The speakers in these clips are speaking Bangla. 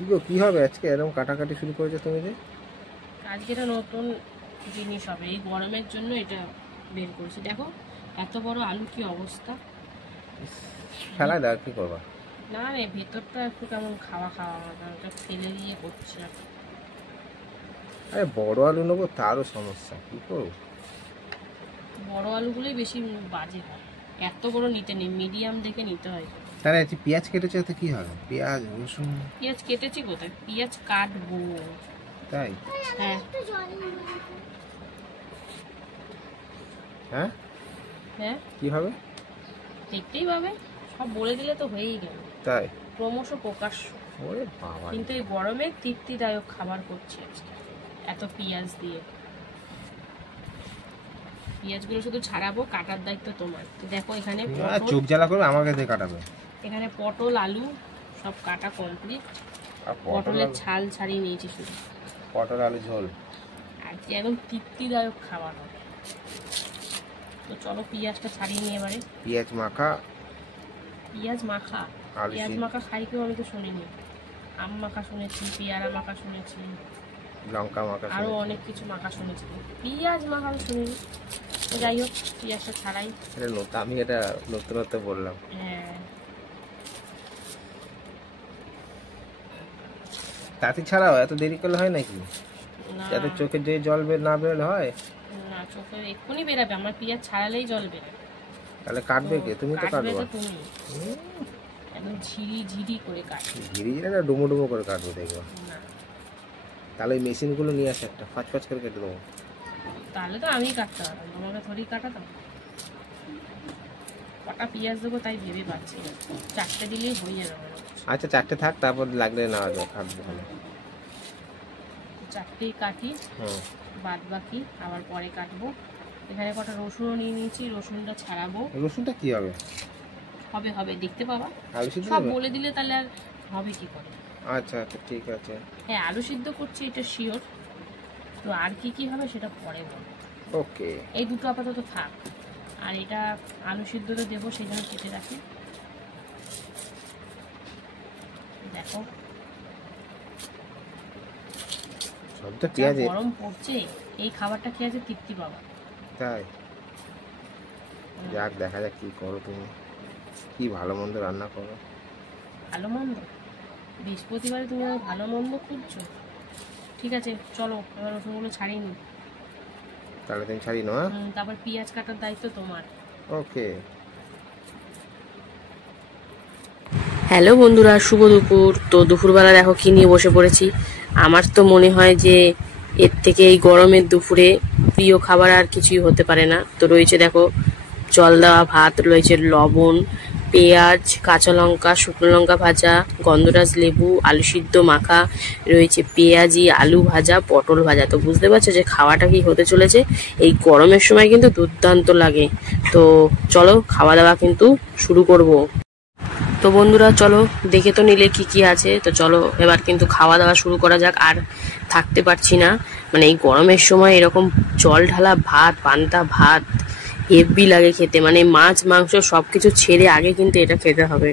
কি গো, কি হবে আজকে এরকম কাটাকাটি শুরু করেছো তুমি যে? আজকে একটা নতুন জিনিস হবে, এই গরমের জন্য এটা বের করেছি। দেখো এত বড় আলু, কি অবস্থা। ফেলা দাও, কি করবা? না রে, ভেতরটা একটু কেমন খাওয়া খাওয়া, ওটা ফেলে দিয়ে করছি। আরে বড় আলু নেবো, তারও সমস্যা, কি করবো? বড় আলুগুলোই বেশি বাজে হয়, এত বড় নিতে নেই, মিডিয়াম দেখে নিতে হয়। তাহলে আজকে পেঁয়াজ কেটেছো তো কি হবে? পেঁয়াজ রসুন পেঁয়াজ কেটেছি কোথায়, পেঁয়াজ কাটবো। তাই? হ্যাঁ হ্যাঁ হ্যাঁ, কি হবে দেখতেই পাবে, সব বলে দিলে তো হয়েই গেল। তাই? ক্রমশ প্রকাশ্য। ওরে বাবা, কিন্তু এই গরমে তৃপ্তিদায়ক খাবার করছি আজকে, এত পেঁয়াজ দিয়ে। পেঁয়াজগুলো শুধু ছাড়াবো, কাটার দায়িত্ব তোমার। দেখো এখানে চোখ জ্বালা করবে, আমাকে দিয়ে কাটাবে। এখানে পটল আলু সব কাটা কমপ্লিট। পটলের ছাল ছাড়িয়ে নিয়েছি শুধু। পটল আলু ঝোল আজকে একদম তৃপ্তিদায়ক খাবার হবে। তো চলো পেঁয়াজটা ছাড়িয়ে নিয়ে এবারে। পেঁয়াজ মাখা, পেঁয়াজ মাখা, পেঁয়াজ মাখা খাই কেউ? আমি তো শুনিনি। আম মাখা শুনেছি, পেয়ারা মাখা শুনেছি, লঙ্কা মাখা, আরো অনেক কিছু মাখা শুনেছি, পেঁয়াজ মাখা আমি শুনিনি। তো যাই হোক, পেঁয়াজটা ছাড়াই। আমি এটা নতুনত্ব বললাম। হ্যাঁ, তাতে ছাড়াও এত দেরি করলে হয় নাকি? যাতে চোখের যে জল না বেরোলে হয় না, চোখে এক্ষুনি বেরাবে, আমার পেঁয়াজ ছাড়ালেই জল বেরাবে। তাহলে কাটবে কে? তুমি তো কাটবে। তুমি একদম ঝিরি ঝিরি করে কাটবে। ঝিরি ঝিরি না, ডুমো ডুমো করে কাটবো, দেখবো। তাহলে ওই মেশিনগুলো নিয়ে আসে, একটা ফাচ ফাচ করে কেটে দেবো। তাহলে তো আমি কাটতে পারতাম, তোমাকে থোড়ি কাটাতাম। কটা পেঁয়াজ দেবো তাই ভেবে পাচ্ছি না, 4টে দিলেই হয়ে যাবে। আচ্ছা 4টে থাক, তারপর লাগলে নেওয়া যাবে, কাটবো। 4টেই কাটি, বাদ বাকি আবার পরে কাটবো। এখানে কটা রসুনও নিয়ে নিয়েছি, রসুনটা ছাড়াবো। রসুনটা কি হবে? হবে হবে, দেখতে পাবা। আলু সিদ্ধ সব বলে দিলে তাহলে আর হবে কি করে। আচ্ছা আচ্ছা, ঠিক আছে। হ্যাঁ, আলু সিদ্ধ করছি, এটা শিওর। তো আর কি কি হবে সেটা পরে বলবো। ওকে, এই দুটো আপাতত থাক। আর এটা আলু সিদ্ধটা দেবো, সেই জন্য কেটে রাখি। দেখো সবটা পেঁয়াজ, গরম পড়ছে, এই খাবারটা খেয়ে আছে তৃপ্তি পাবা। তাই? যাক, দেখা যাক কি করো তুমি, কি ভালো মন্দ রান্না করো। ভালো মন্দ? বৃহস্পতিবারে তুমি আর ভালো মন্দ খুঁজছো? ঠিক আছে, চলো এবার রসুনগুলো ছাড়িয়ে নি। তাহলে তুমি ছাড়িয়ে নাও। তারপর পেঁয়াজ কাটার দায়িত্ব তোমার। ওকে। হ্যালো বন্ধুরা, শুভ দুপুর। তো দুপুরবেলা দেখো কি নিয়ে বসে পড়েছি। আমার তো মনে হয় যে এর থেকে এই গরমের দুপুরে প্রিয় খাবার আর কিছুই হতে পারে না। তো রয়েছে দেখো জল দেওয়া ভাত, রয়েছে লবণ, পেঁয়াজ, কাঁচা লঙ্কা, শুকনো লঙ্কা ভাজা, গন্ধরাজ লেবু, আলু সিদ্ধ মাখা, রয়েছে পেঁয়াজি, আলু ভাজা, পটল ভাজা। তো বুঝতে পারছো যে খাওয়াটা কি হতে চলেছে। এই গরমের সময় কিন্তু দুর্দান্ত লাগে। তো চলো খাওয়া দাওয়া কিন্তু শুরু করব। তো বন্ধুরা চলো, দেখে তো নিলে কি কি আছে। তো চলো এবার কিন্তু খাওয়া দাওয়া শুরু করা যাক। আর থাকতে পারছি না, মানে এই গরমের সময় এরকম জল ঢালা ভাত, পান্তা ভাত হেভি লাগে খেতে। মানে মাছ মাংস সব কিছু ছেড়ে আগে কিন্তু এটা খেতে হবে।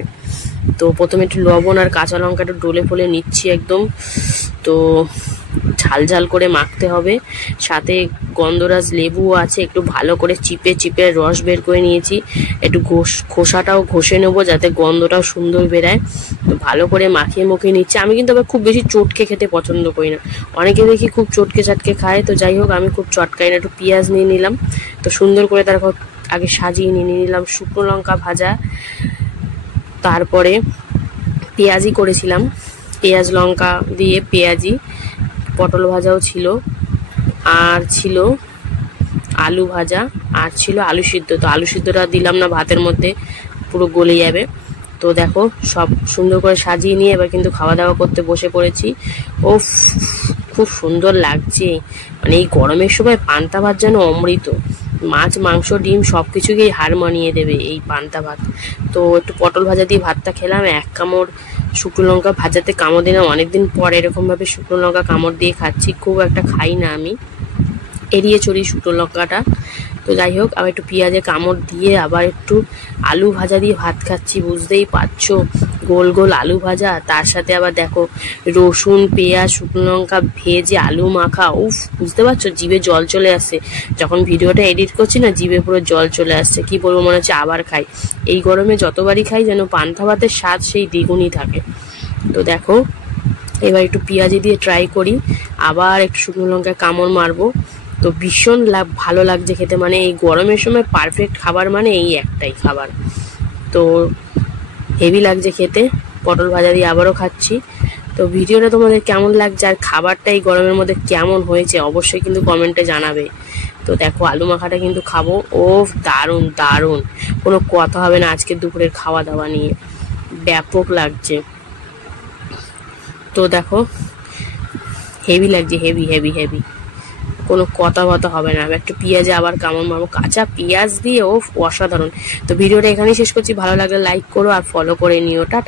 তো প্রথমে একটু লবণ আর কাঁচা লঙ্কা একটু ডলে ফলে নিচ্ছি একদম। তো ঝাল ঝাল করে মাখতে হবে। সাথে গন্ধরাজ লেবু আছে, একটু ভালো করে চিপে চিপে রস বের করে নিয়েছি। একটু খোসাটাও ঘষে নেবো যাতে গন্ধটাও সুন্দর বেরায়। তো ভালো করে মাখিয়ে মুখিয়ে নিচ্ছি। আমি কিন্তু আবার খুব বেশি চটকে খেতে পছন্দ করি না, অনেকে দেখি খুব চটকে চাটকে খায়। তো যাই হোক, আমি খুব চটকাই না। একটু পেঁয়াজ নিয়ে নিলাম, তো সুন্দর করে তারপর আগে সাজিয়ে নিয়ে নিলাম শুকনো লঙ্কা ভাজা। তারপরে পেঁয়াজি করেছিলাম, পেঁয়াজ লঙ্কা দিয়ে পেঁয়াজি। পটল ভাজাও ছিল, আর ছিল আলু ভাজা, আর ছিল আলু সিদ্ধ। তো আলু সিদ্ধটা দিলাম না ভাতের মধ্যে, পুরো গলে যাবে। তো দেখো সব সুন্দর করে সাজিয়ে নিয়ে এবার কিন্তু খাওয়া দাওয়া করতে বসে পড়েছি। ও খুব সুন্দর লাগছে। মানে এই গরমের সময় পান্তা ভাত যেন অমৃত। মাছ মাংস ডিম সব কিছুকেই হার মানিয়ে দেবে এই পান্তা ভাত। তো একটু পটল ভাজা দিয়ে ভাতটা খেলাম। এক কামড় শুকনো লঙ্কা ভাজাতে কামড় দিলাম, অনেকদিন পর এরকমভাবে শুকনো লঙ্কা কামড় দিয়ে খাচ্ছি। খুব একটা খাই না আমি, এড়িয়ে চড়ি শুকনো লঙ্কাটা। তো যাই হোক, আবার একটু পেঁয়াজে কামড় দিয়ে আবার একটু আলু ভাজা দিয়ে ভাত খাচ্ছি। বুঝতেই পারছো গোল গোল আলু ভাজা, তার সাথে আবার দেখো রসুন পেঁয়াজ শুকনো লঙ্কা ভেজে আলু মাখা। উফ, বুঝতে পারছো, জিভে জল চলে আসছে। যখন ভিডিওটা এডিট করছি না, জিভে পুরো জল চলে আসছে। কি বলবো, মনে হচ্ছে আবার খাই। এই গরমে যতবারই খাই যেন পান্তা ভাতের স্বাদ সেই দ্বিগুণই থাকে। তো দেখো এবার একটু পেঁয়াজি দিয়ে ট্রাই করি, আবার একটু শুকনো লঙ্কা কামড় মারবো। তো ভীষণ ভালো লাগছে খেতে। মানে এই গরমের সময় পারফেক্ট খাবার মানে এই একটাই খাবার। তো হেভি লাগছে খেতে। পটল ভাজা দিয়ে আবারও খাচ্ছি। তো ভিডিওটা তোমাদের কেমন লাগছে আর খাবারটা এই গরমের মধ্যে কেমন হয়েছে অবশ্যই কিন্তু কমেন্টে জানাবে। তো দেখো আলু মাখাটা কিন্তু খাবো। ও দারুণ দারুণ, কোনো কথা হবে না আজকে দুপুরের খাওয়া দাওয়া নিয়ে, ব্যাপক লাগছে। তো দেখো হেভি লাগছে, হেভি হেভি হেভি, কোনো কথা হবে না। একটু পেঁয়াজে আবার কামড় মারবো, কাঁচা পেঁয়াজ দিয়ে। ও অসাধারণ। তো ভিডিওটা এখানেই শেষ করছি। ভালো লাগলে লাইক করো আর ফলো করে নিও। টাটা।